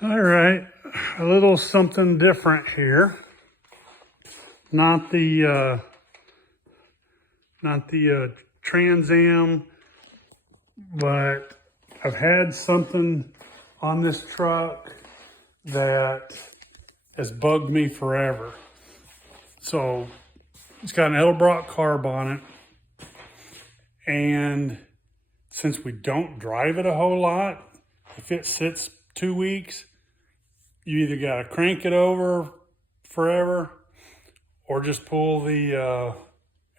All right, a little something different here. Not the Trans Am, but I've had something on this truck that has bugged me forever. So it's got an Edelbrock carb on it, and since we don't drive it a whole lot, if it sits 2 weeks, you either got to crank it over forever or just pull the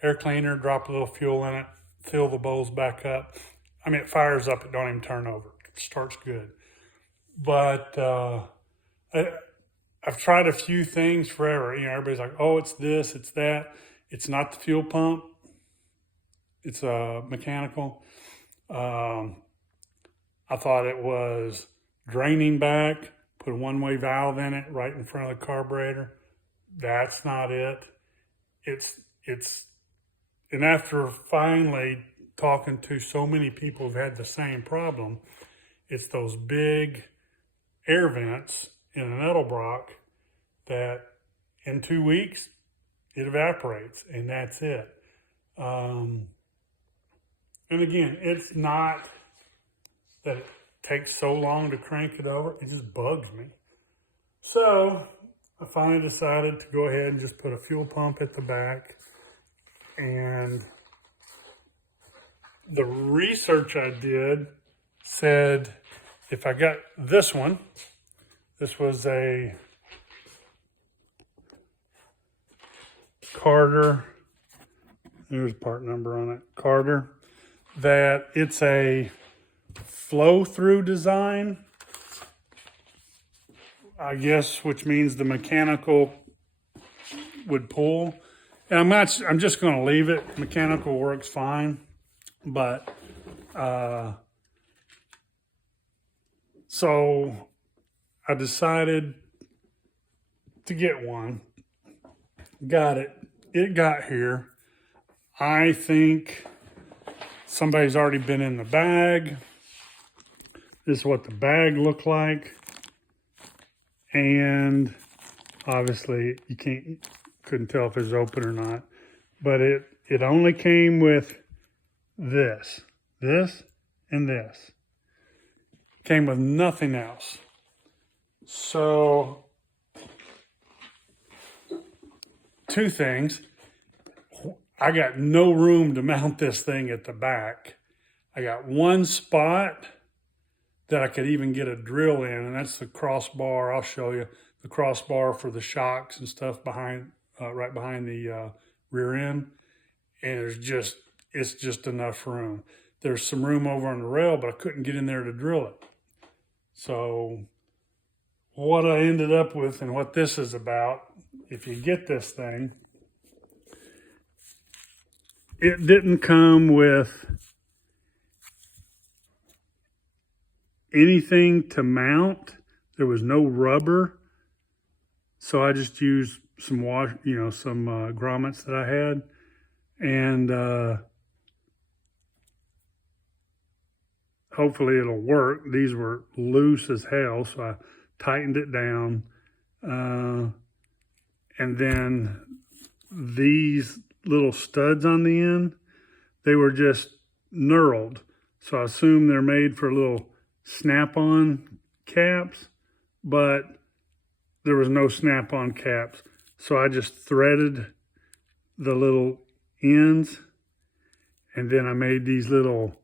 air cleaner, drop a little fuel in it, fill the bowls back up. I mean, it fires up, it don't even turn over. It starts good. But I've tried a few things forever. You know, everybody's like, oh, it's this, it's that. It's not the fuel pump. It's mechanical. I thought it was draining back, put a one-way valve in it right in front of the carburetor. That's not it. And after finally talking to so many people who've had the same problem, it's those big air vents in an Edelbrock that in 2 weeks, it evaporates, and that's it. And again, it's not that it takes so long to crank it over, it just bugs me. So I finally decided to go ahead and just put a fuel pump at the back. And the research I did said if I got this one, this was a Carter, there's part number on it, Carter, that it's a flow-through design, I guess, which means the mechanical would pull. And I'm just going to leave it. Mechanical works fine, but so I decided to get one. Got it. It got here. I think somebody's already been in the bag. This is what the bag looked like. And obviously you couldn't tell if it was open or not, but it only came with this, and this. Came with nothing else. So, two things. I got no room to mount this thing at the back. I got one spot that I could even get a drill in, and that's the crossbar. I'll show you the crossbar for the shocks and stuff behind, right behind the rear end. And it's just enough room. There's some room over on the rail, but I couldn't get in there to drill it. So what I ended up with and what this is about, if you get this thing, it didn't come with anything to mount. There was no rubber. So I just used some grommets that I had. And hopefully it'll work. These were loose as hell, so I tightened it down. And then these little studs on the end, they were just knurled. So I assume they're made for little snap-on caps, but there was no snap-on caps. So I just threaded the little ends, and then I made these little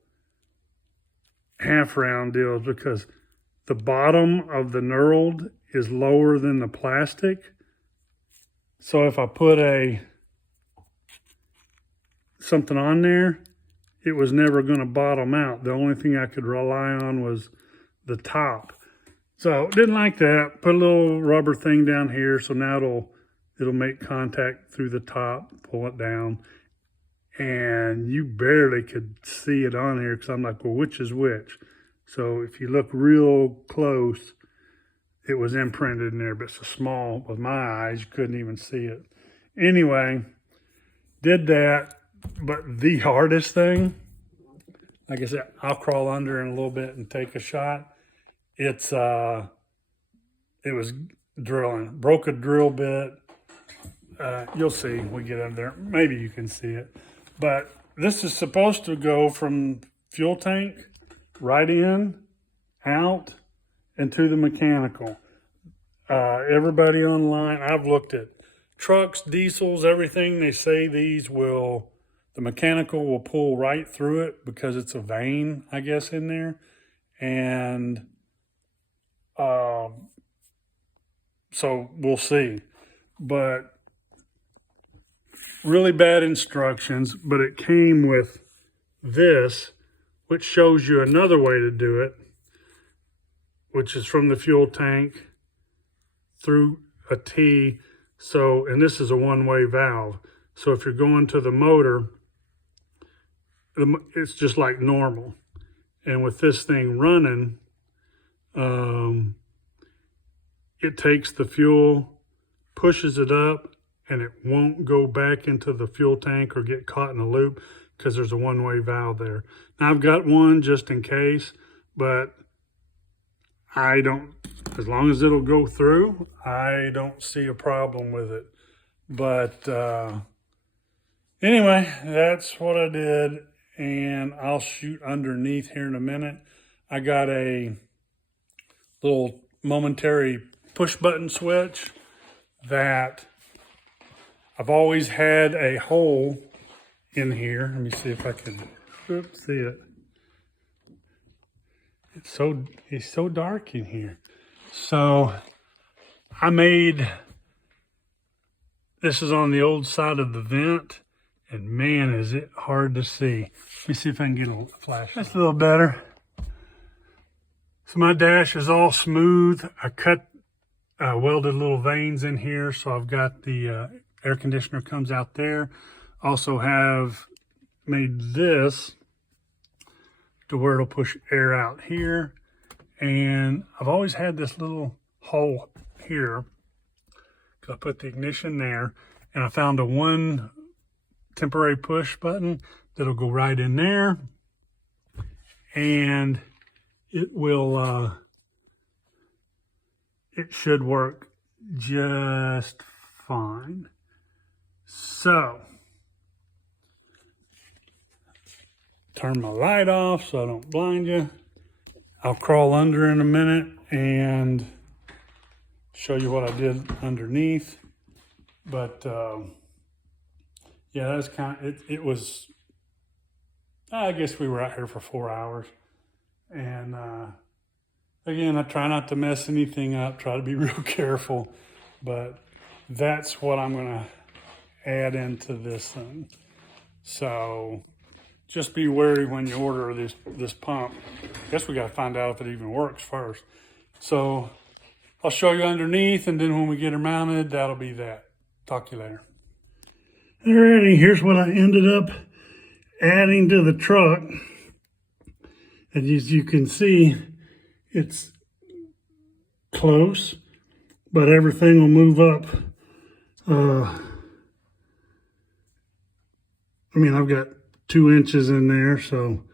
half round deals because the bottom of the knurled is lower than the plastic. So if I put something on there, it was never going to bottom out. The only thing I could rely on was the top. So didn't like that. Put a little rubber thing down here, so now it'll make contact through the top, pull it down. And you barely could see it on here because I'm like, well, which is which? So if you look real close, it was imprinted in there, but so small with my eyes, you couldn't even see it. Anyway, did that. But the hardest thing, like I said, I'll crawl under in a little bit and take a shot. It's it was drilling. Broke a drill bit. You'll see when we get under there. Maybe you can see it. But this is supposed to go from fuel tank right in, out, and to the mechanical. Everybody online, I've looked at trucks, diesels, everything. They say the mechanical will pull right through it because it's a vein, I guess, in there. And so we'll see. But really bad instructions, but it came with this, which shows you another way to do it, which is from the fuel tank through a T. So, and this is a one-way valve. So if you're going to the motor, it's just like normal. And with this thing running, it takes the fuel, pushes it up, and it won't go back into the fuel tank or get caught in a loop because there's a one-way valve there. Now I've got one just in case, but I don't, as long as it'll go through, I don't see a problem with it. But anyway, that's what I did, and I'll shoot underneath here in a minute. I got a little momentary push button switch that I've always had a hole in here. Let me see if I can see it. It's so dark in here. So I made, this is on the old side of the vent, and man, is it hard to see. Let me see if I can get a flash. That's a little better. So my dash is all smooth. I welded little veins in here, so I've got the air conditioner comes out there. Also have made this to where it'll push air out here. And I've always had this little hole here. I put the ignition there, and I found a one temporary push button that'll go right in there. And it will, it should work just fine. So, turn my light off so I don't blind you. I'll crawl under in a minute and show you what I did underneath. But yeah, that's kind of, it was, I guess we were out here for 4 hours. And again, I try not to mess anything up, try to be real careful, but that's what I'm gonna add into this thing. So just be wary when you order this pump. I guess we gotta find out if it even works first. So I'll show you underneath, and then when we get her mounted, that'll be that. Talk to you later. Alrighty, here's what I ended up adding to the truck. As you can see, it's close, but everything will move up. I mean, I've got 2 inches in there, so,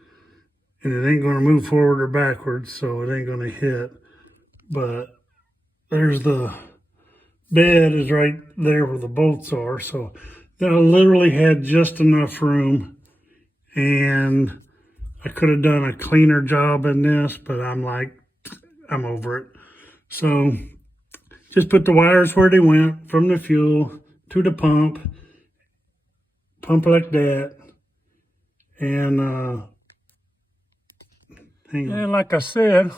and it ain't going to move forward or backwards, so it ain't going to hit. But there's the bed is right there where the bolts are, so I literally had just enough room, and I could have done a cleaner job in this, but I'm like, I'm over it. So just put the wires where they went, from the fuel to the pump like that. And hang on. And like I said,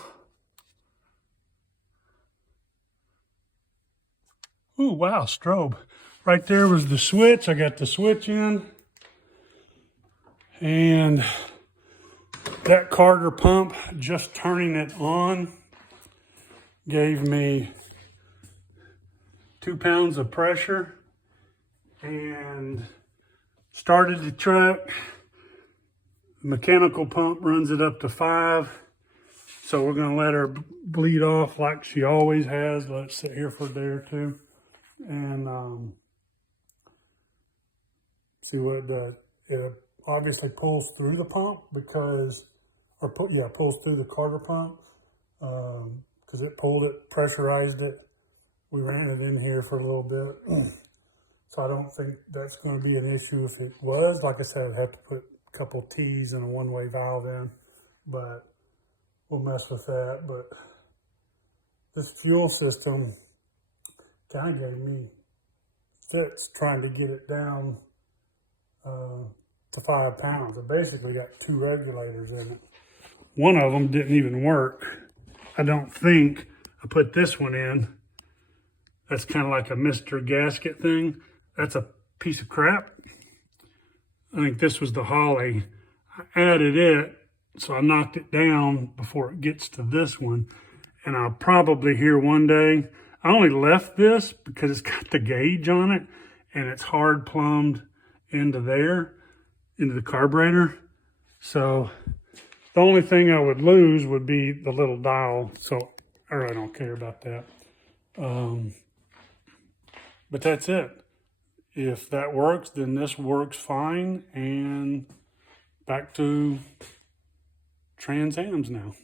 ooh, wow, strobe. Right there was the switch. I got the switch in. And that Carter pump, just turning it on, gave me 2 pounds of pressure and started the truck. The mechanical pump runs it up to 5. So we're gonna let her bleed off like she always has. Let it sit here for a day or two and see what it does. It obviously pulls through the pump because, pulls through the Carter pump because because it pulled it, pressurized it. We ran it in here for a little bit. So I don't think that's going to be an issue. If it was, like I said, I'd have to put a couple T's and a one-way valve in, but we'll mess with that. But this fuel system kind of gave me fits trying to get it down to 5 pounds. I basically got 2 regulators in it. One of them didn't even work. I don't think. I put this one in. That's kind of like a Mr. Gasket thing. That's a piece of crap. I think this was the Holly. I added it, so I knocked it down before it gets to this one. And I'll probably hear one day, I only left this because it's got the gauge on it and it's hard plumbed into there, into the carburetor. So the only thing I would lose would be the little dial. So I really don't care about that. But that's it. If that works, then this works fine. And back to Trans Am's now.